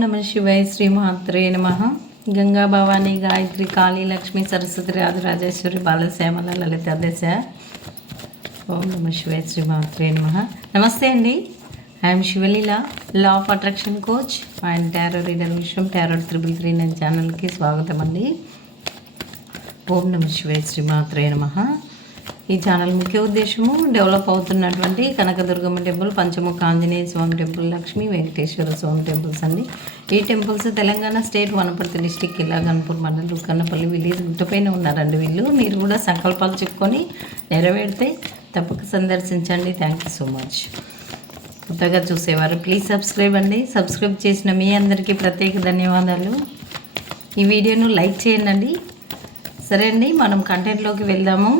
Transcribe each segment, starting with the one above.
నమ శివాయ శ్రీమాత్రే నమః. గంగా భవాని గాయత్రి కాళీ లక్ష్మీ సరస్వతి రాజరాజేశ్వరి బాలశ్యామల లలిత దశ. ఓం నమ శివాయ శ్రీమాత్రే నమః. నమస్తే అండి. I'm Sivaleela, law of attraction coach and tarot reader Vishwam tarot 333 ఛానల్కి స్వాగతం అండి. ఓం నమ శివాయ శ్రీమాత్రే నమః. ఈ ఛానల్ ముఖ్య ఉద్దేశము డెవలప్ అవుతున్నటువంటి Kanakadurgamma temple, Panchamukha Anjaneya Swamy temple, Lakshmi Venkateswara Swamy temples అండి. ఈ temples Telangana state Wanaparthy district Killa Ghanpur మండలం కన్నపల్లి విలేజ్ గుట్టపైన ఉన్నారండి వీళ్ళు. మీరు కూడా సంకల్పాలు చెప్పుకొని నెరవేరితే తప్పక సందర్శించండి. Thank you so much. కొత్తగా చూసేవారు ప్లీజ్ సబ్స్క్రైబ్ అండి. సబ్స్క్రైబ్ చేసిన మీ అందరికీ ప్రత్యేక ధన్యవాదాలు. ఈ వీడియోను లైక్ చేయండి. సరే అండి, మనం కంటెంట్లోకి వెళ్దాము.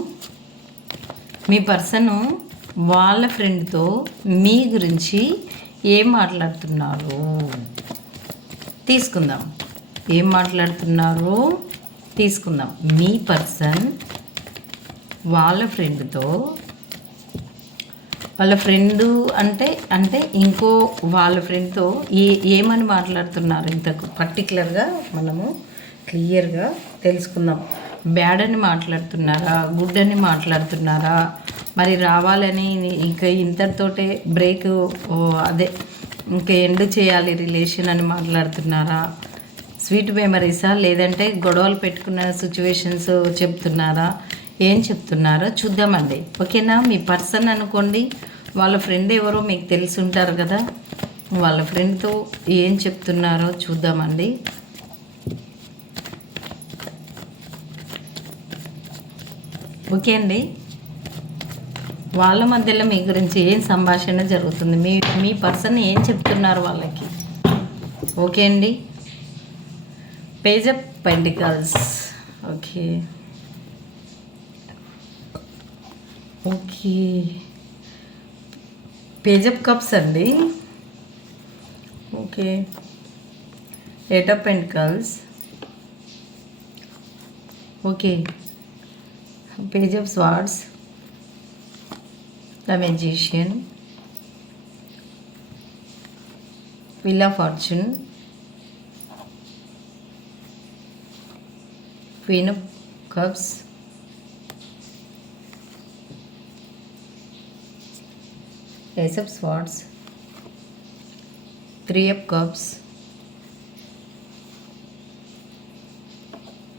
మీ పర్సను వాళ్ళ ఫ్రెండ్తో మీ గురించి ఏం మాట్లాడుతున్నారు తీసుకుందాం. ఏం మాట్లాడుతున్నారో తీసుకుందాం. మీ పర్సన్ వాళ్ళ ఫ్రెండ్తో, వాళ్ళ ఫ్రెండు అంటే ఇంకో వాళ్ళ ఫ్రెండ్తో ఏమని మాట్లాడుతున్నారు ఇంతకు పర్టికులర్గా మనము క్లియర్గా తెలుసుకుందాం. బ్యాడ్ అని మాట్లాడుతున్నారా, గుడ్ అని మాట్లాడుతున్నారా, మరి రావాలని ఇంకా ఇంతటితోటే బ్రేక్ అదే ఇంకా ఎండ్ చేయాలి రిలేషన్ అని మాట్లాడుతున్నారా, స్వీట్ మెమరీసా, లేదంటే గొడవలు పెట్టుకున్న సిచ్యువేషన్స్ చెప్తున్నారా, ఏం చెప్తున్నారో చూద్దామండి. ఓకేనా? మీ పర్సన్ అనుకోండి, వాళ్ళ ఫ్రెండ్ ఎవరో మీకు తెలిసి ఉంటారు కదా, వాళ్ళ ఫ్రెండ్తో ఏం చెప్తున్నారో చూద్దామండి. ఓకే అండి, వాళ్ళ మధ్యలో మీ గురించి ఏం సంభాషణ జరుగుతుంది, మీ పర్సన్ ఏం చెప్తున్నారు వాళ్ళకి. ఓకే అండి. Page of pentacles. Okay okay page of cups అండి. Okay. Eight of pentacles. Okay. Page of Swords, the Magician, Wheel of Fortune, Queen of Cups, Ace of Swords, Three of Cups,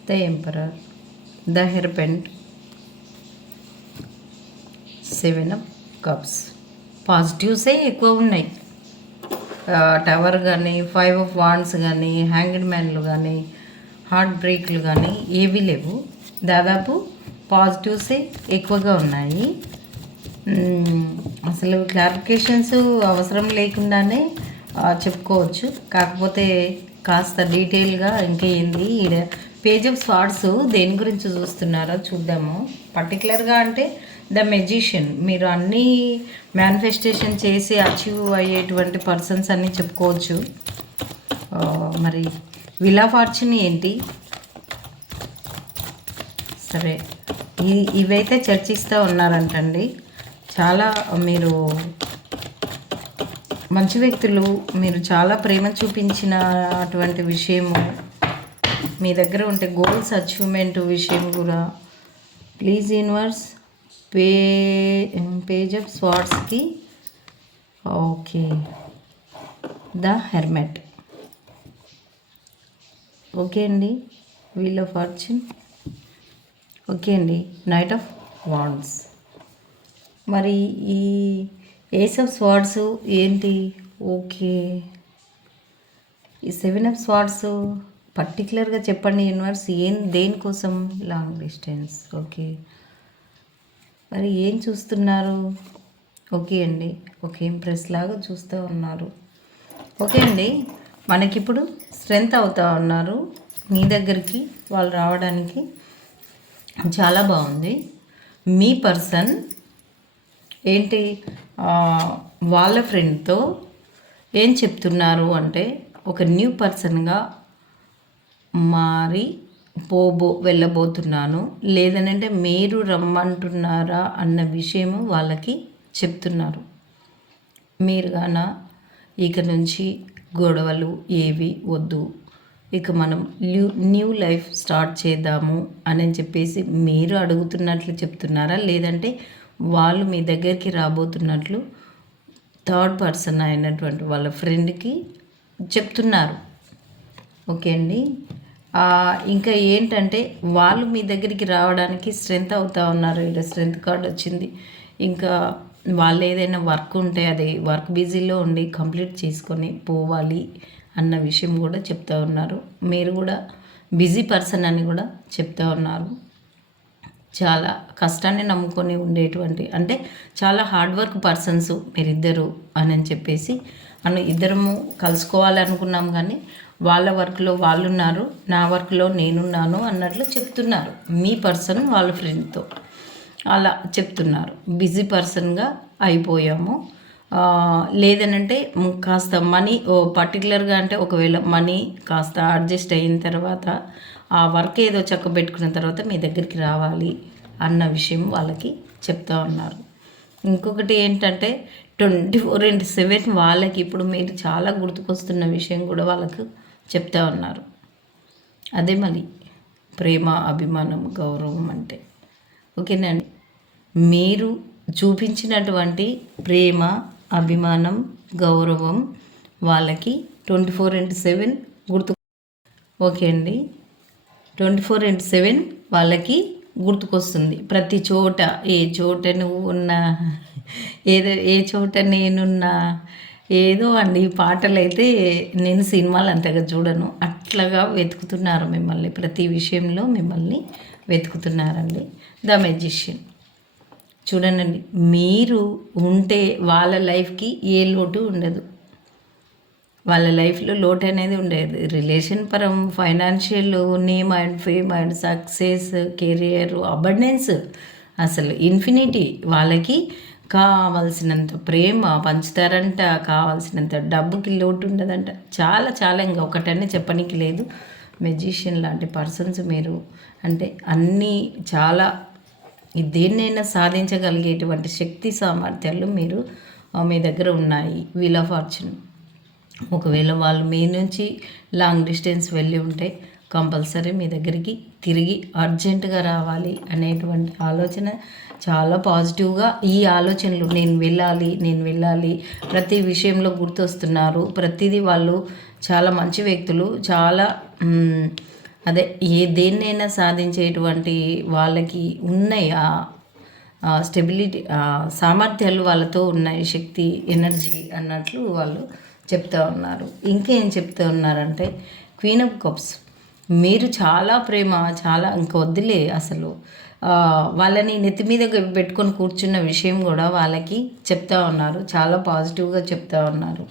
the Emperor, the Hierophant, Seven of Cups. పాజిటివ్సే ఎక్కువ ఉన్నాయి. Tower కానీ, 5 of Wands కానీ, hanged మ్యాన్లు కానీ, heart బ్రేక్లు కానీ ఏవీ లేవు. దాదాపు పాజిటివ్సే ఎక్కువగా ఉన్నాయి. అసలు క్లారిఫికేషన్స్ అవసరం లేకుండానే చెప్పుకోవచ్చు. కాకపోతే కాస్త డీటెయిల్గా ఇంకేంది పేజ్ ఆఫ్ స్వార్డ్స్ దేని గురించి చూస్తున్నారో చూద్దాము. పర్టికులర్గా అంటే ద మెజిషియన్, మీరు అన్నీ మేనిఫెస్టేషన్ చేసి అచీవ్ అయ్యేటువంటి పర్సన్స్ అన్నీ చెప్పుకోవచ్చు. మరి వీల్ ఆఫ్ ఫార్చ్యూన్ ఏంటి? సరే, ఇవైతే చర్చిస్తూ ఉన్నారంటండి. చాలా మీరు మంచి వ్యక్తులు, మీరు చాలా ప్రేమ చూపించిన అటువంటి విషయము మీ దగ్గర ఉంటే గోల్స్ అచీవ్మెంట్ విషయం కూడా. ప్లీజ్ యూనివర్స్ పేజ్ ఆఫ్ స్వార్డ్స్కి. ఓకే. The hermit. ఓకే అండి. Wheel of fortune. ఓకే అండి. Knight of wands. మరి ఈ ఏస్ ఆఫ్ స్వార్డ్స్ ఏంటి? ఓకే. ఈ 7 ఆఫ్ స్వార్డ్స్ పర్టికులర్గా చెప్పండి యూనివర్స్, దేనికోసం? Long distance. ఓకే. మరి ఏం చూస్తున్నారు? ఓకే అండి, ఒక ఇంప్రెస్ లాగా చూస్తూ ఉన్నారు. ఓకే అండి, మనకిప్పుడు స్ట్రెంత్ అవుతూ ఉన్నారు మీ దగ్గరికి వాళ్ళు రావడానికి. చాలా బాగుంది. మీ పర్సన్ ఏంటి వాళ్ళ ఫ్రెండ్తో ఏం చెప్తున్నారు అంటే, ఒక న్యూ పర్సన్గా మారి వెళ్ళబోతున్నాను, లేదనంటే మీరు రమ్మంటున్నారా అన్న విషయము వాళ్ళకి చెప్తున్నారు. మీరు గాన ఇక నుంచి గొడవలు ఏవి వద్దు, ఇక మనం న్యూ లైఫ్ స్టార్ట్ చేద్దాము అని చెప్పేసి మీరు అడుగుతున్నట్లు చెప్తున్నారా, లేదంటే వాళ్ళు మీ దగ్గరికి రాబోతున్నట్లు థర్డ్ పర్సన్ అయినటువంటి వాళ్ళ ఫ్రెండ్కి చెప్తున్నారు? ఓకే అండి. ఇంకా ఏంటంటే వాళ్ళు మీ దగ్గరికి రావడానికి స్ట్రెంత్ అవుతా ఉన్నారు. ఇక్కడ స్ట్రెంత్ కార్డ్ వచ్చింది. ఇంకా వాళ్ళు ఏదైనా వర్క్ ఉంటే అది వర్క్ బిజీలో ఉండి కంప్లీట్ చేసుకొని పోవాలి అన్న విషయం కూడా చెప్తా ఉన్నారు. మీరు కూడా బిజీ పర్సన్ అని కూడా చెప్తా ఉన్నారు. చాలా కష్టాన్ని నమ్ముకొని ఉండేటువంటి, అంటే చాలా హార్డ్ వర్క్ పర్సన్స్ మీరిద్దరు అని చెప్పేసి ఇద్దరము కలుసుకోవాలనుకున్నాం, కానీ వాళ్ళ వర్క్లో వాళ్ళు ఉన్నారు, నా వర్క్లో నేనున్నాను అన్నట్లు చెప్తున్నారు. మీ పర్సన్ వాళ్ళ ఫ్రెండ్తో అలా చెప్తున్నారు. బిజీ పర్సన్గా అయిపోయాము, లేదనంటే కాస్త మనీ పర్టికులర్గా, అంటే ఒకవేళ మనీ కాస్త అడ్జస్ట్ అయిన తర్వాత ఆ వర్క్ ఏదో చక్కబెట్టుకున్న తర్వాత మీ దగ్గరికి రావాలి అన్న విషయం వాళ్ళకి చెప్తా ఉన్నారు. ఇంకొకటి ఏంటంటే 24/7 వాళ్ళకి ఇప్పుడు మీరు చాలా గుర్తుకొస్తున్న విషయం కూడా వాళ్ళకు చెప్తా ఉన్నారు. అదే మళ్ళీ ప్రేమ, అభిమానం, గౌరవం అంటే ఓకేనండి. మీరు చూపించినటువంటి ప్రేమ, అభిమానం, గౌరవం వాళ్ళకి 24/7 గుర్తు. ఓకే అండి. 24/7 వాళ్ళకి గుర్తుకొస్తుంది. ప్రతి చోట, ఏ చోట నువ్వు ఉన్నా, ఏ చోట నేనున్నా, ఏదో అండి పాటలు అయితే నేను సినిమాలు అంతగా చూడను, అట్లాగా వెతుకుతున్నారు మిమ్మల్ని, ప్రతి విషయంలో మిమ్మల్ని వెతుకుతున్నారండి. ద మెజిషియన్ చూడండి, మీరు ఉంటే వాళ్ళ లైఫ్కి ఏ లోటు ఉండదు. వాళ్ళ లైఫ్లో లోటు అనేది ఉండేది. రిలేషన్ పరం, financial, name and fame and success, career, abundance, అసలు ఇన్ఫినిటీ. వాళ్ళకి కావాల్సినంత ప్రేమ పంచుతారంట, కావాల్సినంత డబ్బుకి లోటు ఉండదంట. చాలా చాలా ఇంకా ఒకటనే చెప్పనికి లేదు. మెజిషియన్ లాంటి పర్సన్స్ మీరు, అంటే అన్నీ చాలా దేన్నైనా సాధించగలిగేటువంటి శక్తి సామర్థ్యాలు మీరు మీ దగ్గర ఉన్నాయి. Wheel of fortune. ఒకవేళ వాళ్ళు మీ నుంచి లాంగ్ డిస్టెన్స్ వెళ్ళి ఉంటే కంపల్సరీ మీ దగ్గరికి తిరిగి అర్జెంటుగా రావాలి అనేటువంటి ఆలోచన చాలా పాజిటివ్గా, ఈ ఆలోచనలు నేను వెళ్ళాలి ప్రతి విషయంలో గుర్తొస్తున్నారు. ప్రతిదీ వాళ్ళు చాలా మంచి వ్యక్తులు, చాలా అదే దేన్నైనా సాధించేటువంటి వాళ్ళకి ఉన్నాయి స్టెబిలిటీ, సామర్థ్యాలు వాళ్ళతో ఉన్నాయి, శక్తి, ఎనర్జీ అన్నట్లు వాళ్ళు చెప్తా ఉన్నారు. ఇంకేం చెప్తా ఉన్నారంటే క్వీన్ ఆఫ్ కప్స్. మీరు చాలా ప్రేమ, చాలా ఇంకా వద్దులే అసలు, వాళ్ళని నెత్తి మీద పెట్టుకొని కూర్చున్న విషయం కూడా వాళ్ళకి చెప్తా ఉన్నారు. చాలా పాజిటివ్గా చెప్తా ఉన్నారు.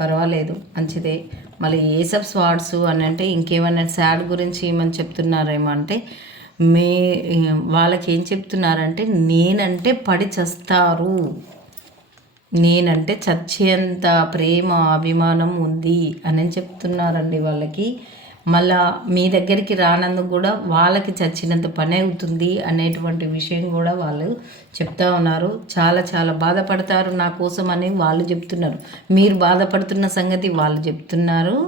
పర్వాలేదు, మంచిదే. మళ్ళీ ఏస్ ఆఫ్ స్వార్డ్స్ అని అంటే ఇంకేమైనా సాడ్ గురించి ఏమని చెప్తున్నారేమో అంటే, వాళ్ళకి ఏం చెప్తున్నారంటే నేనంటే పడి చస్తారు, నేనంటే చచ్చేంత ప్రేమ, అభిమానం ఉంది అని చెప్తున్నారండి వాళ్ళకి. మళ్ళా మీ దగ్గరికి రానందుకు కూడా వాళ్ళకి చచ్చినంత పని అవుతుంది అనేటువంటి విషయం కూడా వాళ్ళు చెప్తా ఉన్నారు. చాలా చాలా బాధపడతారు నా కోసం అని వాళ్ళు చెప్తున్నారు. మీరు బాధపడుతున్న సంగతి వాళ్ళు చెప్తున్నారు.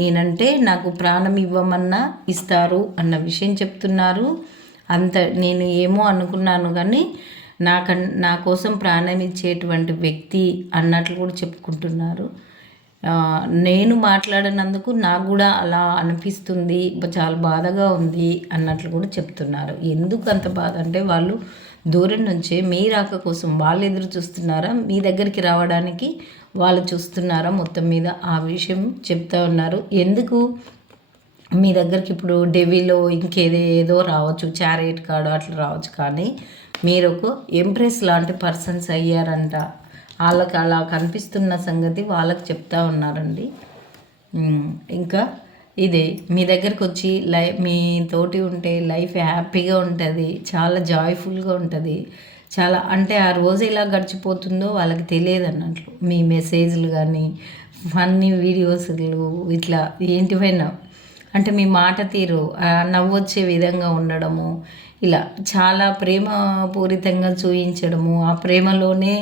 నేనంటే నాకు ప్రాణం ఇవ్వమన్నా ఇస్తారు అన్న విషయం చెప్తున్నారు. అంత నేను ఏమో అనుకున్నాను, కానీ నా కోసం ప్రాణం ఇచ్చేటువంటి వ్యక్తి అన్నట్లు కూడా చెప్పుకుంటున్నారు. నేను మాట్లాడినందుకు నాకు కూడా అలా అనిపిస్తుంది, చాలా బాధగా ఉంది అన్నట్లు కూడా చెప్తున్నారు. ఎందుకు అంత బాధ అంటే వాళ్ళు దూరం నుంచే మీ రాక కోసం వాళ్ళు ఎదురు చూస్తున్నారా, మీ దగ్గరికి రావడానికి వాళ్ళు చూస్తున్నారా, మొత్తం మీద ఆ విషయం చెప్తా ఉన్నారు. ఎందుకు మీ దగ్గరికి ఇప్పుడు డెవిలో ఇంకేదేదో రావచ్చు, చారియట్ కార్డు అట్లా రావచ్చు, కానీ మీరు ఒక ఎంప్రెస్ లాంటి పర్సన్స్ అయ్యారంట. వాళ్ళకి అలా కనిపిస్తున్న సంగతి వాళ్ళకి చెప్తా ఉన్నారండి. ఇంకా ఇదే మీ దగ్గరకు వచ్చి మీతోటి ఉంటే లైఫ్ హ్యాపీగా ఉంటుంది, చాలా జాయ్ఫుల్గా ఉంటుంది. చాలా అంటే ఆ రోజు ఎలా గడిచిపోతుందో వాళ్ళకి తెలియదు అన్నట్లు. మీ మెసేజ్లు కానీ, ఫన్నీ వీడియోస్లు, ఇట్లా ఏంటివైనా, అంటే మీ మాట తీరు, నవ్వొచ్చే విధంగా ఉండడము, ఇలా చాలా ప్రేమపూరితంగా చూపించడము, ఆ ప్రేమలోనే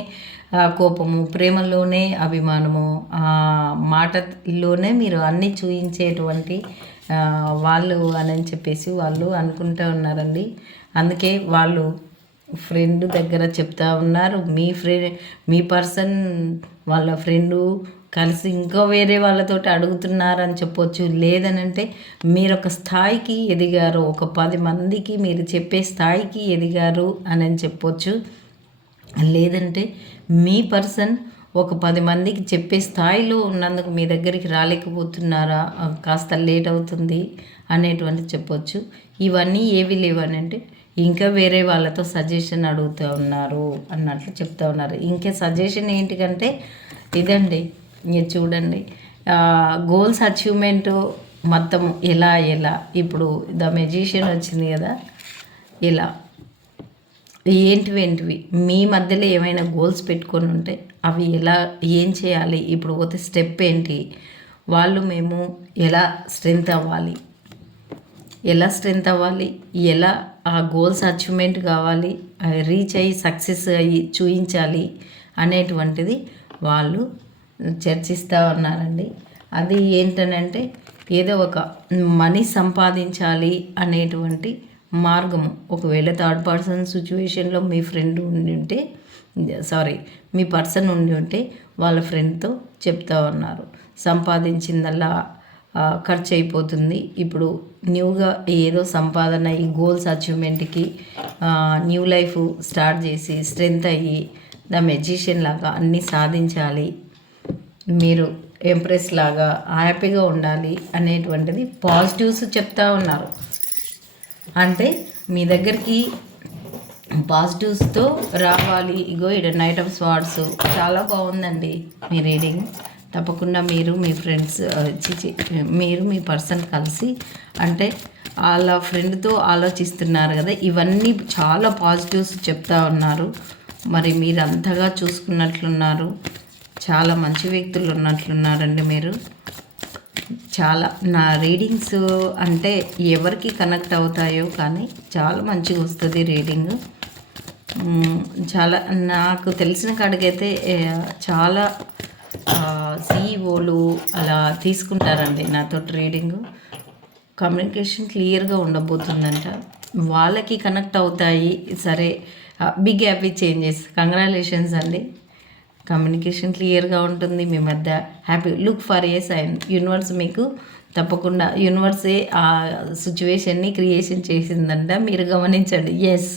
కోపము, ప్రేమలోనే అభిమానము, మాటలోనే మీరు అన్నీ చూయించేటువంటి వాళ్ళు అని చెప్పేసి వాళ్ళు అనుకుంటూ ఉన్నారండి. అందుకే వాళ్ళు ఫ్రెండ్ దగ్గర చెప్తా ఉన్నారు. మీ పర్సన్ వాళ్ళ ఫ్రెండు కలిసి ఇంకా వేరే వాళ్ళతోటి అడుగుతున్నారని చెప్పొచ్చు. లేదనంటే మీరు ఒక స్థాయికి ఎదిగారు, ఒక 10 మందికి మీరు చెప్పే స్థాయికి ఎదిగారు అని చెప్పొచ్చు. లేదంటే మీ పర్సన్ ఒక 10 మందికి చెప్పే స్థాయిలో ఉన్నందుకు మీ దగ్గరికి రాలేకపోతున్నారా, కాస్త లేట్ అవుతుంది అనేటువంటి చెప్పొచ్చు. ఇవన్నీ ఏవి లేవనంటే ఇంకా వేరే వాళ్ళతో సజెషన్ అడుగుతూ ఉన్నారు అన్నట్లు చెప్తూ ఉన్నారు. ఇంకా సజెషన్ ఏంటికంటే ఇదండి, మీరు చూడండి గోల్స్ అచీవ్మెంట్ మొత్తం ఎలా ఇప్పుడు ద మెజిషియన్ వచ్చింది కదా, ఇలా ఏంటివి మీ మధ్యలో ఏమైనా గోల్స్ పెట్టుకొని ఉంటే అవి ఏం చేయాలి, ఇప్పుడు పోతే స్టెప్ ఏంటి, మేము ఎలా స్ట్రెంగ్త్ అవ్వాలి, ఎలా ఆ గోల్స్ అచీవ్మెంట్ కావాలి, రీచ్ అయ్యి సక్సెస్ అయ్యి చూపించాలి అనేటువంటిది వాళ్ళు చర్చిస్తూ ఉన్నారండి. అది ఏంటనంటే ఏదో ఒక మనీ సంపాదించాలి అనేటువంటి మార్గము. ఒకవేళ థర్డ్ పర్సన్ సిచ్యువేషన్లో మీ ఫ్రెండ్ మీ పర్సన్ ఉండి ఉంటే వాళ్ళ ఫ్రెండ్తో చెప్తా ఉన్నారు, సంపాదించిందల్లా ఖర్చు అయిపోతుంది. ఇప్పుడు న్యూగా ఏదో సంపాదన ఈ గోల్స్ అచీవ్మెంట్కి న్యూ లైఫ్ స్టార్ట్ చేసి స్ట్రెంగ్త్ అయ్యి ద మెజిషియన్ లాగా అన్నీ సాధించాలి, మీరు ఎంప్రెస్ లాగా హ్యాపీగా ఉండాలి అనేటువంటిది పాజిటివ్స్ చెప్తా ఉన్నారు. అంటే మీ దగ్గరికి పాజిటివ్స్తో రావాలి. ఇగో ఇక్కడ నైట్ ఆఫ్ స్వార్డ్స్ చాలా బాగుందండి మీ రీడింగ్. తప్పకుండా మీరు మీ ఫ్రెండ్స్ మీరు మీ పర్సన్ కలిసి అంటే వాళ్ళ ఫ్రెండ్తో ఆలోచిస్తున్నారు కదా, ఇవన్నీ చాలా పాజిటివ్స్ చెప్తా ఉన్నారు. మరి మీరు అంతగా చూసుకున్నట్లున్నారు, చాలా మంచి వ్యక్తులు ఉన్నట్లున్నారండి మీరు. చాలా నా రీడింగ్స్ అంటే ఎవరికి కనెక్ట్ అవుతాయో కానీ చాలా మంచిగా వస్తుంది రీడింగ్. చాలా నాకు తెలిసిన కాడికైతే చాలా సిఈఓలు అలా తీసుకుంటారండి నాతో రీడింగ్. కమ్యూనికేషన్ క్లియర్గా ఉండబోతుందంట, వాళ్ళకి కనెక్ట్ అవుతాయి. సరే, బిగ్ హ్యాపీ చేంజెస్, కంగ్రాచులేషన్స్ అండి. కమ్యూనికేషన్ క్లియర్గా ఉంటుంది మీ మధ్య. Happy look for a sign. Universe మీకు తప్పకుండా యూనివర్సే ఆ సిచ్యువేషన్ని క్రియేషన్ చేసిందంట, మీరు గమనించండి. ఎస్,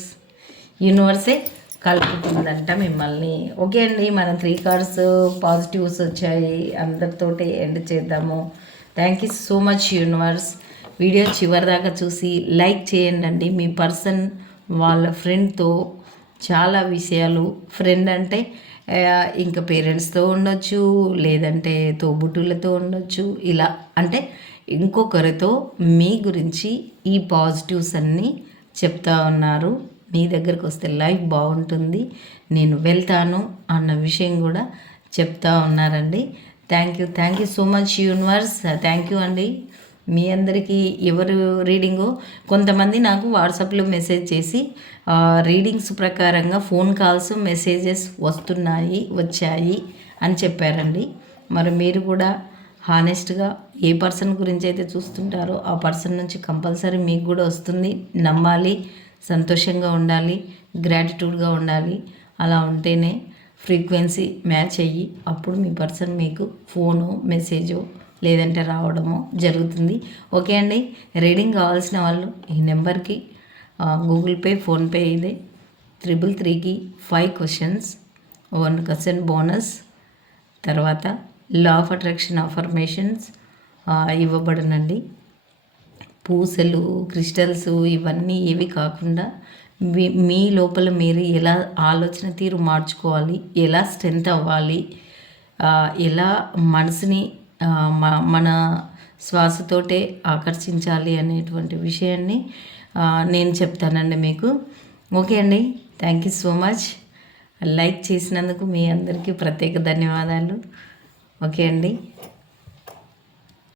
యూనివర్సే కలుపుతుందంట మిమ్మల్ని. ఓకే అండి, మన 3 కార్డ్స్ పాజిటివ్స్ వచ్చాయి. అందరితోటి ఎండ్ చేద్దాము. Thank you so much universe. Video చివరిదాకా చూసి లైక్ చేయండి. మీ పర్సన్ వాళ్ళ ఫ్రెండ్తో చాలా విషయాలు, ఫ్రెండ్ అంటే ఇంకా పేరెంట్స్తో ఉండొచ్చు, లేదంటే తోబుట్టులతో ఉండొచ్చు, ఇలా అంటే ఇంకొకరితో మీ గురించి ఈ పాజిటివ్స్ అన్నీ చెప్తా ఉన్నారు. మీ దగ్గరకు వస్తే లైఫ్ బాగుంటుంది, నేను వెళ్తాను అన్న విషయం కూడా చెప్తా ఉన్నారండి. Thank you so much universe. Thank you అండి. మీ అందరికీ ఎవరు రీడింగో కొంతమంది నాకు వాట్సాప్లో మెసేజ్ చేసి రీడింగ్స్ ప్రకారంగా ఫోన్ కాల్స్ మెసేజెస్ వచ్చాయి అని చెప్పారండి. మరి మీరు కూడా హానెస్ట్గా ఏ పర్సన్ గురించి అయితే చూస్తుంటారో ఆ పర్సన్ నుంచి కంపల్సరీ మీకు కూడా వస్తుంది. నమ్మాలి, సంతోషంగా ఉండాలి, గ్రాటిట్యూడ్గా ఉండాలి. అలా ఉంటేనే ఫ్రీక్వెన్సీ మ్యాచ్ అయ్యి అప్పుడు మీ పర్సన్ మీకు ఫోను మెసేజో లేదంటే రావడమో జరుగుతుంది. ఓకే అండి, రీడింగ్ కావాల్సిన వాళ్ళు ఈ నెంబర్కి గూగుల్ పే, ఫోన్పే ఇదే 333కి 5 క్వశ్చన్స్, 1 క్వశ్చన్ బోనస్, తర్వాత లా ఆఫ్ అట్రాక్షన్ అఫర్మేషన్స్ ఇవ్వబడనండి. పూసలు, క్రిస్టల్స్ ఇవన్నీ ఏవి కాకుండా మీ లోపల మీరు ఎలా ఆలోచన తీరు మార్చుకోవాలి, ఎలా స్ట్రెంత్ అవ్వాలి, ఎలా మనసుని మన శ్వాసతోటే ఆకర్షించాలి అనేటువంటి విషయాన్ని నేను చెప్తానండి మీకు. ఓకే అండి, thank you so much. Like చేసినందుకు మీ అందరికీ ప్రత్యేక ధన్యవాదాలు. ఓకే అండి.